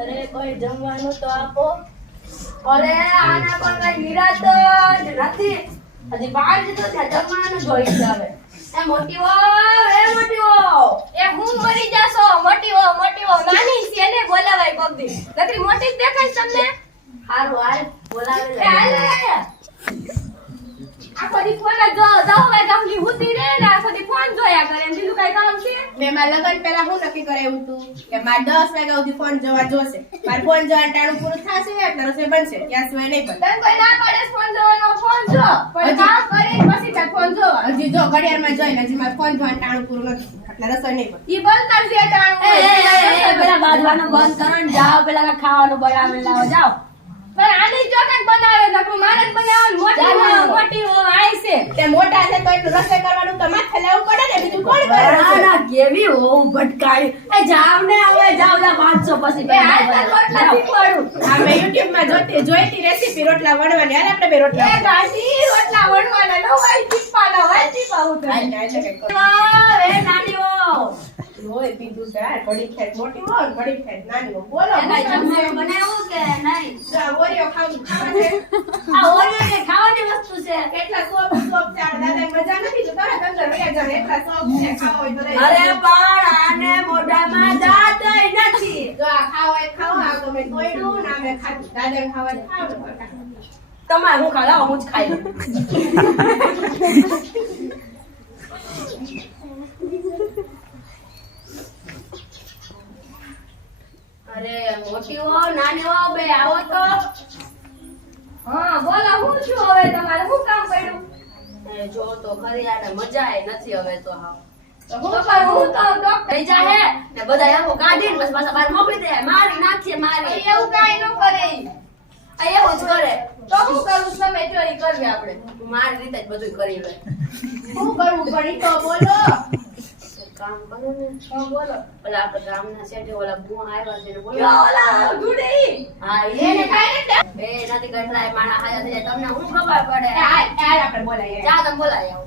અરે કોઈ જમવાનું તો આપો. અરે આના પણ કઈ નિરાત જ નથી. હજી બહાર જતો છે જમવાનું જોઈ છે એ મોટી વહુ એ મોટી વહુ એ હું મરી જાશો? મોટી હો મોટી હો નાની છે ને બોલાવાય પગદી નકરી મોટી દેખાય તમને? હારું હાલ બોલાવે હાલ. આખો દી ફોન જ જો દહ વાગે ગામની હુતી રે ને આખો દી ફોન જોયા કરે એમ બીજું કઈ કામ છે મેં મારા લગ્ન પહેલા હું નક્કી કરાવ્યું હતું કે મારે દસ વાગ્યા સુધી ફોન જવા જોશે. મારે ફોન જોવાનું ટાણું પૂરું થશે એટલે રસોઈ બનશે. ત્યાં સિવાય નહીં બને. કોઈ ના પડે ફોન જોવાનો? ફોન જો. પણ કામ કરી પછી તાર ફોન જો. હજી જો ઘડિયાળમાં જોઈને હજી મારે ફોન જોવાનું ટાણું પૂરું નથી એટલે રસોઈ નહીં બને. ઈ બંધ કરજે એ, એ, એ, એ, પેલા બાંધવાનું બંધ કરો ને જાઓ પેલા ખાવાનું બનાવીને લાવો જાઓ. પણ આની જો કાંઈક બનાવે મારે જ બનાવવાનું. મોટી. મોટી છે. તે મોટા છે તો એટલું રસોઈ કરવાનું તો માથે લેવું પડે ને. બીજું કોણ કરે? ના, ના, કેવી ઓ ભટકાઈ. એ જાવ ને હવે જાવ લા વાંચો પછી એ આ રોટલા શીખવાડું આ મે YouTube માં જોતી જોઈતી રેસીપી રોટલા વણવાની. અરે આપણે બે રોટલા એ ગાડી રોટલા વણવાના. ન હોય ટીપાના હોય એટલે હાલ ને કરો. વાહ, એ નાની વહુ. હોય પીધું છે ઘડી ખેંચ મોટી હોય ને ઘડી ખેંચ નાની હોય. બોલો એ કાંઈ જમવાનું બનાવ્યું કે નહીં જો આ ઓરિયો ખાવું ખાવા છે આ ઓરિયો કે ખાવાની વસ્તુ છે કેટલા સોપ સોપ છે આપણા દાદાને મજા નથી તો તરત અંદર વયા જાવ એટલા સોપ છે ખાવા હોય તો લઈ અરે. પણ આને મોઢામાં દાંત નથી. જો આ ખાવા તો મેં તોડ્યું ના મેં ખાધું. દાદાને ખાવા. તમારે હું ખાડા હું જ ખાઈ અરે મોટી હો નાની હો બે આવો તો. હા બોલો હું છું હવે તમારે? શું કામ કર્યું? જો તો ખરી આને મજા એ નથી હવે તો હું ને મારી ન રીતે જ બધું કરી લે શું કરવું પડી તો બોલો. કામ કરો ને. હા બોલો. ઓલા આપણા ગામના શેઠે ઓલા બુઆ આવ્યા છે ને બોલો. ઓલા ધૂળે. હા એને કાંઈ એ નથી ગઠરાય માણા હાજર થઈ જાય તમને હું ખબર પડે? હાલ હાલ આપણે બોલાઈએ જા તમે બોલાય આવો.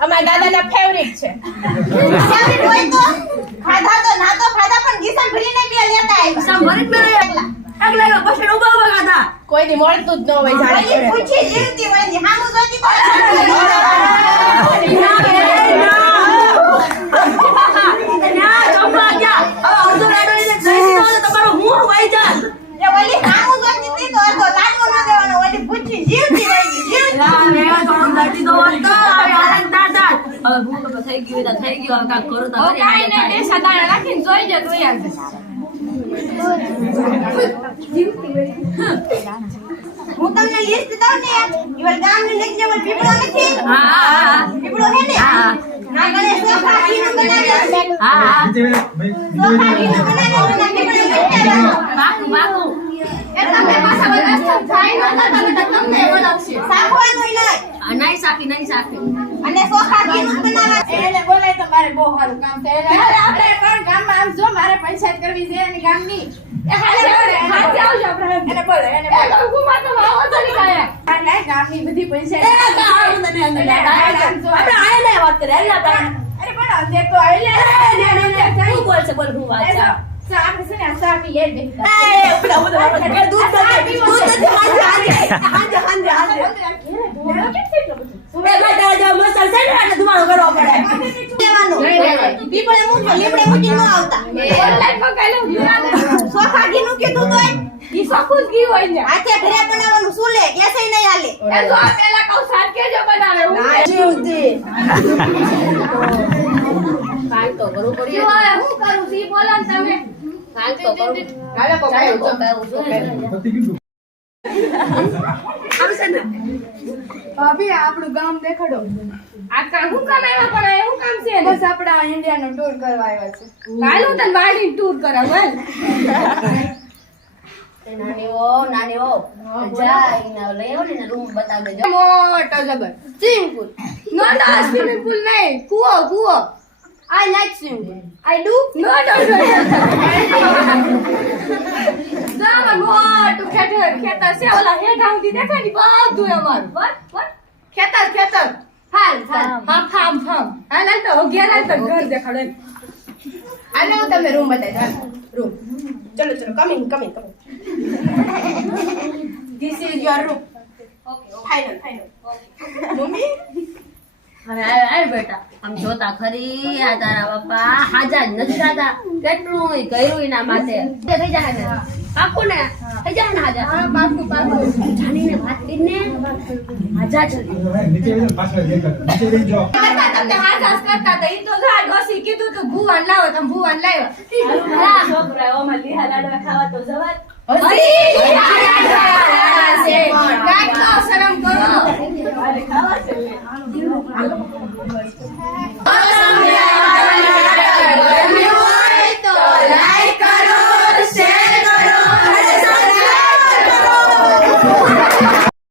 અમારા દાદાના ફેવરિટ છે ફેવરિટ હોય તો ખાધા તો ના તો ખાધા પણ ગીસન ભરીને બે લેતા આવ્યા સમ ભરીને મેળવે એકલા. એકલા ઊભા ઊભા ખાધા. કોઈની મળતું જ ન હોય જાણે ઓલી પડે તો. પૂછી જીવતી હોય ને હામું જોતી તો થઈ ગયું તો થઈ ગયું. હવે કરો તો ઓ કાઈ ને દેશા દાણા રાખીને જોઈ જ તું યાર હું તમને લિસ્ટ દઉં ને ઈવલ ગામ ને લઈ ઓલો પીપળો નથી હા. પીપળો હે ને હા. ના ગણે સોફા ઘીનું બનાવ્યું હા, હા. સોફા ઘીનું બનાવ્યું અને પીપળો. પાકું, પાકું. એ તમે પાછા બધા થાય ન તો તમને બોલાવશે શાકવાનું નહીં આ નહીં સાકી, નહીં સાકી. અને સોફા ઘીનું છે? એને બોલાય તો મારે બહુ સારું કામ છે એટલે આપણે પણ ગામમાં આમ જો મારે પંચાયત કરવી છે એની ગામની. એ હાલે હાથે આવજો આપણે. એને બોલે એને બોલે લઘુમાં તો આવો તો ની કાંઈ. આ નહીં ગામની બધી એ, પંચાયત આવું તને અંદર આપણે આયા ને વાત કરે, એટલે આપણે- અરે પણ દેખો આઈ લે. તું બોલ છે, બોલ, હું વાત છે. આપણે છે ને ચા પીએ બેસતા. એ, ઉપડા, ઉપડા, દૂધ દૂધ નથી, હાંજે, હાંજે. હાંજે, હાંજે, હાંજે. ધોળો કેમ છે એટલો બધો? એ, ભાઈ, તારા જેવા મસાલા છે ને, એટલે ધુમાડો કરવો પડે. છે લીમડે મૂકી ન આવતા. ઓનલાઈન મંગાવેલું ગયું સોખા ઘીનું કીધું તોય. ઈ સખું જ ગયું હોય ને. હાથે બનાવવાનું શું લે ગેસે નહીં હાલે. એ જો આ પેલા કહું સાત કેજો બનાવે હું કાંઈ તો કરું છું ઈ ભાભી આપણું ગામ દેખાડો. આ કામ હું કામ આવ્યા પણ એવું કામ છે બસ આપણે આ ઇન્ડિયાનો ટૂર કરવા આવ્યા છે. કાલ હું તને વાડી ટૂર કરાવ હાલ. નાની ઓ નાની ઓ જા એને લઈ ને રૂમ બતાવી દેજો મોટો જબર. સ્વિમિંગ પુલ નો નો સ્વિમિંગ પુલ નહીં. કૂવો કૂવો. I like swimming pool I do no no no ખેતર છે ઓલા હે ગાંધી દેખાય ને બધું અમારું. બસ ખેતર ખેતર. હાલ હાલ. ફામ ફામ ફામ હાલ હાલ તો ઘેર હાલ તો ઘર દેખાડે હાલો હું તમને રૂમ બતાવી દઉં રૂમ. ચલો ચલો coming coming coming this is your room final final mummy? હવે આય આય બેટા. આમ જોતા ખરી આ તારા પપ્પા. હાજા નથી થતા કેટલું કર્યું એના માટે. થઈ જાય ને. પાકો ને? થઈ જાવ ને હાજા. હા પાકો પાકો. જાનીને વાત કરીને હાજા જલ્દી નીચે બેસો પાછળ દેખ નીચે બેસ જો. કરતા તમને હાથ હાથ કરતા તો ઈ તો જા ડોસી કીધું કે ભૂવાન લાવો તમ ભૂવાન લાવ્યો હા છોકરા ઓમાં લીહા લાડવા ખાવા તો જવાત કરો.